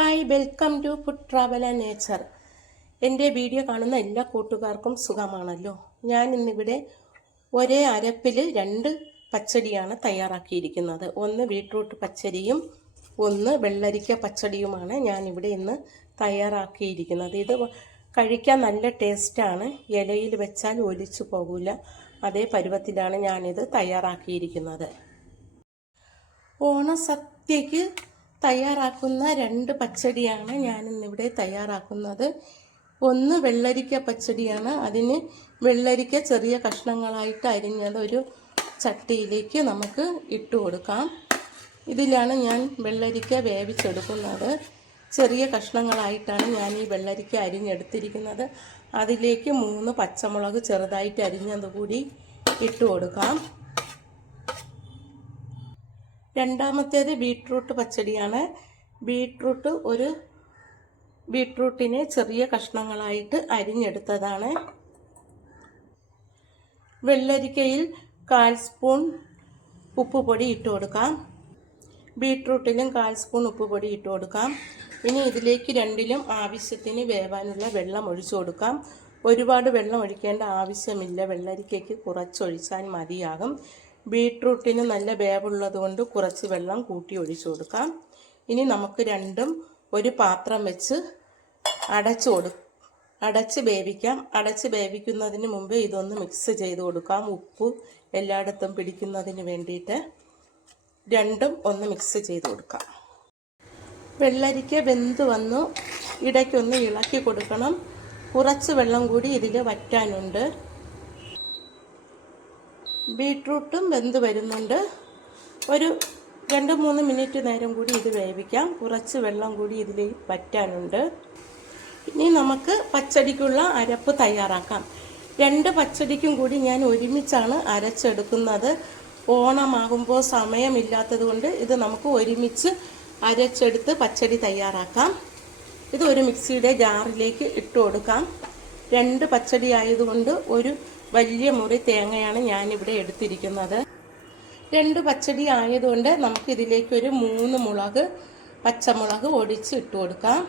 Hi welcome to food travel and nature എന്റെ video കാണുന്ന എല്ലാ കൂട്ടുകാർക്കും സുഖമാണല്ലോ. ഞാൻ ഇന്നിവിടെ ഒരേ അരപ്പിൽ രണ്ട് പച്ചടിയാണ് തയ്യാറാക്കിയിരിക്കുന്നത്. ഒന്ന് ബീട്രൂട്ട് പച്ചടിയും ഒന്ന് വെള്ളരിക്ക പച്ചടിയുമാണ് ഞാനിവിടെ ഇന്ന് തയ്യാറാക്കിയിരിക്കുന്നത്. ഇത് കഴിക്കാൻ നല്ല ടേസ്റ്റാണ്. ഇലയിൽ വെച്ചാൽ ഒലിച്ചു പോകില്ല അതേ പരുവത്തിലാണ് ഞാനിത് തയ്യാറാക്കിയിരിക്കുന്നത്. ഓണസദ്യക്ക് തയ്യാറാക്കുന്ന രണ്ട് പച്ചടിയാണ് ഞാനിന്നിവിടെ തയ്യാറാക്കുന്നത്. ഒന്ന് വെള്ളരിക്ക പച്ചടിയാണ്. അതിന് വെള്ളരിക്ക ചെറിയ കഷ്ണങ്ങളായിട്ട് അരിഞ്ഞത് ഒരു ചട്ടിയിലേക്ക് നമുക്ക് ഇട്ട് കൊടുക്കാം. ഇതിലാണ് ഞാൻ വെള്ളരിക്ക വേവിച്ചെടുക്കുന്നത്. ചെറിയ കഷ്ണങ്ങളായിട്ടാണ് ഞാൻ ഈ വെള്ളരിക്ക അരിഞ്ഞെടുത്തിരിക്കുന്നത്. അതിലേക്ക് മൂന്ന് പച്ചമുളക് ചെറുതായിട്ട് അരിഞ്ഞത് കൂടി ഇട്ട് കൊടുക്കാം. രണ്ടാമത്തേത് ബീട്രൂട്ട് പച്ചടിയാണ്. ബീട്രൂട്ട് ഒരു ബീട്രൂട്ടിനെ ചെറിയ കഷ്ണങ്ങളായിട്ട് അരിഞ്ഞെടുത്തതാണ്. വെള്ളരിക്കയിൽ കാൽ സ്പൂൺ ഉപ്പുപൊടി ഇട്ട് കൊടുക്കാം. ബീട്രൂട്ടിലും കാൽ സ്പൂൺ ഉപ്പുപൊടി ഇട്ട് കൊടുക്കാം. ഇനി ഇതിലേക്ക് രണ്ടിലും ആവശ്യത്തിന് വേവാനുള്ള വെള്ളം ഒഴിച്ചു കൊടുക്കാം. ഒരുപാട് വെള്ളം ഒഴിക്കേണ്ട ആവശ്യമില്ല. വെള്ളരിക്കയ്ക്ക് കുറച്ചൊഴിച്ചാൽ മതിയാകും. ബീട്രൂട്ടിന് നല്ല വേവുള്ളത് കൊണ്ട് കുറച്ച് വെള്ളം കൂട്ടി ഒഴിച്ചു കൊടുക്കാം. ഇനി നമുക്ക് രണ്ടും ഒരു പാത്രം വെച്ച് അടച്ചു കൊടു അടച്ച് വേവിക്കാം. അടച്ച് വേവിക്കുന്നതിന് മുമ്പ് ഇതൊന്ന് മിക്സ് ചെയ്ത് കൊടുക്കാം. ഉപ്പ് എല്ലായിടത്തും പിടിക്കുന്നതിന് വേണ്ടിയിട്ട് രണ്ടും ഒന്ന് മിക്സ് ചെയ്ത് കൊടുക്കാം. വെള്ളരിക്ക വെന്ത് വന്നു. ഇടയ്ക്കൊന്ന് ഇളക്കി കൊടുക്കണം. കുറച്ച് വെള്ളം കൂടി ഇതിൽ വറ്റാനുണ്ട്. ബീട്രൂട്ടും വെന്ത് വരുന്നുണ്ട്. ഒരു രണ്ട് മൂന്ന് മിനിറ്റ് നേരം കൂടി ഇത് വേവിക്കാം. കുറച്ച് വെള്ളം കൂടി ഇതിൽ പറ്റാനുണ്ട്. ഇനി നമുക്ക് പച്ചടിക്കുള്ള അരപ്പ് തയ്യാറാക്കാം. രണ്ട് പച്ചടിക്കും കൂടി ഞാൻ ഒരുമിച്ചാണ് അരച്ചെടുക്കുന്നത്. ഓണമാകുമ്പോൾ സമയമില്ലാത്തത് കൊണ്ട് ഇത് നമുക്ക് ഒരുമിച്ച് അരച്ചെടുത്ത് പച്ചടി തയ്യാറാക്കാം. ഇത് ഒരു മിക്സിയുടെ ജാറിലേക്ക് ഇട്ട് കൊടുക്കാം. രണ്ട് പച്ചടി ആയതുകൊണ്ട് ഒരു വലിയ മുറി തേങ്ങയാണ് ഞാനിവിടെ എടുത്തിരിക്കുന്നത്. രണ്ട് പച്ചടി ആയതുകൊണ്ട് നമുക്ക് ഇതിലേക്ക് ഒരു മൂന്ന് മുളക് പച്ചമുളക് ഒടിച്ച് ഇട്ട് കൊടുക്കാം.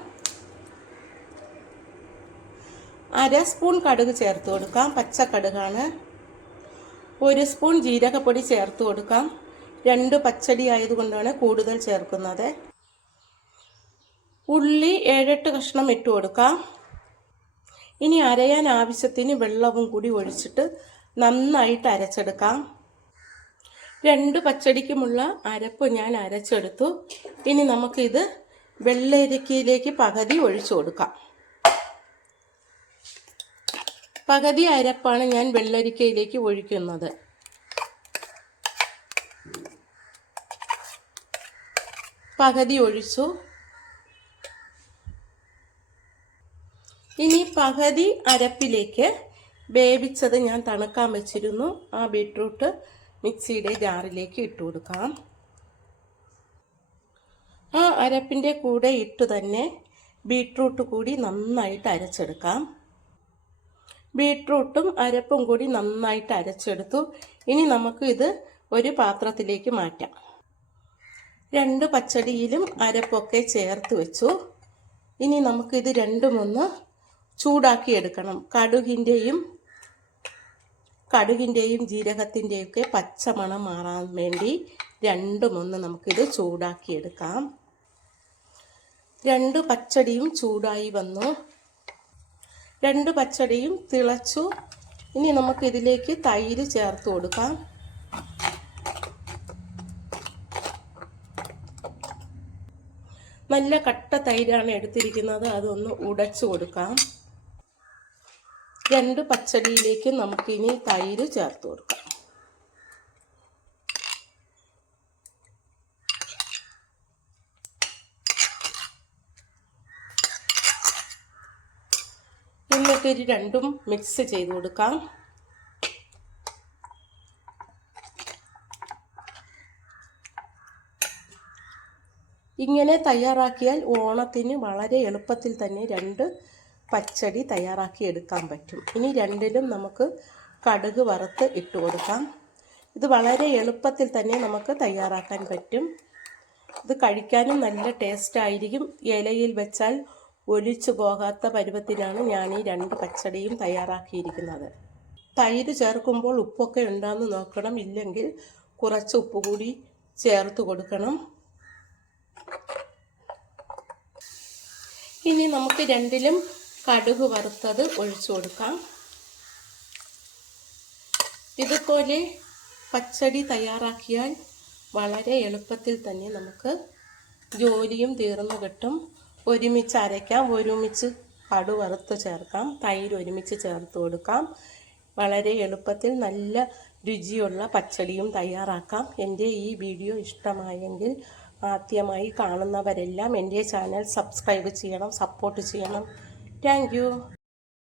അര സ്പൂൺ കടുക് ചേർത്ത് കൊടുക്കാം പച്ച കടുകാണ്. ഒരു സ്പൂൺ ജീരകപ്പൊടി ചേർത്ത് കൊടുക്കാം. രണ്ട് പച്ചടി ആയതുകൊണ്ടാണ് കൂടുതൽ ചേർക്കുന്നത്. ഉള്ളി ഏഴെട്ട് കഷ്ണം ഇട്ട് കൊടുക്കാം. ഇനി അരയാൻ ആവശ്യത്തിന് വെള്ളവും കൂടി ഒഴിച്ചിട്ട് നന്നായിട്ട് അരച്ചെടുക്കാം. രണ്ട് പച്ചടിക്കുമുള്ള അരപ്പ് ഞാൻ അരച്ചെടുത്തു. ഇനി നമുക്കിത് വെള്ളരിക്കയിലേക്ക് പകുതി ഒഴിച്ചു കൊടുക്കാം. പകുതി അരപ്പാണ് ഞാൻ വെള്ളരിക്കയിലേക്ക് ഒഴിക്കുന്നത്. പകുതി ഒഴിച്ചു. ഇനി പകുതി അരപ്പിലേക്ക് വേവിച്ചത് ഞാൻ തണുക്കാൻ വെച്ചിരുന്നു. ആ ബീട്രൂട്ട് മിക്സിയുടെ ജാറിലേക്ക് ഇട്ട് കൊടുക്കാം. ആ അരപ്പിന്റെ കൂടെ ഇട്ട് തന്നെ ബീട്രൂട്ട് കൂടി നന്നായിട്ട് അരച്ചെടുക്കാം. ബീട്രൂട്ടും അരപ്പും കൂടി നന്നായിട്ട് അരച്ചെടുത്തു. ഇനി നമുക്ക് ഇത് ഒരു പാത്രത്തിലേക്ക് മാറ്റാം. രണ്ട് പച്ചടിയിലും അരപ്പൊക്കെ ചേർത്ത് വെച്ചു. ഇനി നമുക്കിത് രണ്ടും ഒന്ന് ചൂടാക്കി എടുക്കണം. കടുകിന്റെയും കടുകിന്റെയും ജീരകത്തിന്റെയും ഒക്കെ പച്ചമണം മാറാൻ വേണ്ടി രണ്ടും ഒന്ന് നമുക്കിത് ചൂടാക്കിയെടുക്കാം രണ്ട് പച്ചടിയും ചൂടായി വന്നു. രണ്ട് പച്ചടിയും തിളച്ചു. ഇനി നമുക്ക് ഇതിലേക്ക് തൈര് ചേർത്ത് കൊടുക്കാം. നല്ല കട്ട തൈരാണ് എടുത്തിരിക്കുന്നത്. അതൊന്ന് ഉടച്ചു കൊടുക്കാം. രണ്ട് പച്ചടിയിലേക്ക് നമുക്കിനി തൈര് ചേർത്ത് കൊടുക്കാം. എന്നിട്ട് ഇത് രണ്ടും മിക്സ് ചെയ്ത് കൊടുക്കാം. ഇങ്ങനെ തയ്യാറാക്കിയാൽ ഓണത്തിന് വളരെ എളുപ്പത്തിൽ തന്നെ രണ്ട് പച്ചടി തയ്യാറാക്കി എടുക്കാൻ പറ്റും. ഇനി രണ്ടിലും നമുക്ക് കടുക് വറുത്ത് ഇട്ട് കൊടുക്കാം. ഇത് വളരെ എളുപ്പത്തിൽ തന്നെ നമുക്ക് തയ്യാറാക്കാൻ പറ്റും. ഇത് കഴിക്കാനും നല്ല ടേസ്റ്റ് ആയിരിക്കും. ഇലയിൽ വെച്ചാൽ ഒലിച്ചു പോകാത്ത പരുവത്തിനാണ് ഞാൻ ഈ രണ്ട് പച്ചടിയും തയ്യാറാക്കിയിരിക്കുന്നത്. തൈര് ചേർക്കുമ്പോൾ ഉപ്പൊക്കെ ഉണ്ടാന്ന് നോക്കണം. ഇല്ലെങ്കിൽ കുറച്ച് ഉപ്പ് കൂടി ചേർത്ത് കൊടുക്കണം. ഇനി നമുക്ക് രണ്ടിലും കടുക് വറുത്തത് ഒഴിച്ചു കൊടുക്കാം. ഇതുപോലെ പച്ചടി തയ്യാറാക്കിയാൽ വളരെ എളുപ്പത്തിൽ തന്നെ നമുക്ക് ജോലിയും തീർന്നു കിട്ടും. ഒരുമിച്ച് അരയ്ക്കാം ഒരുമിച്ച് കടു വറുത്ത് ചേർക്കാം തൈര് ഒരുമിച്ച് ചേർത്ത് കൊടുക്കാം. വളരെ എളുപ്പത്തിൽ നല്ല രുചിയുള്ള പച്ചടിയും തയ്യാറാക്കാം. എന്റെ ഈ വീഡിയോ ഇഷ്ടമായെങ്കിൽ ആദ്യമായി കാണുന്നവരെല്ലാം എന്റെ ചാനൽ സബ്സ്ക്രൈബ് ചെയ്യണം സപ്പോർട്ട് ചെയ്യണം. Thank you.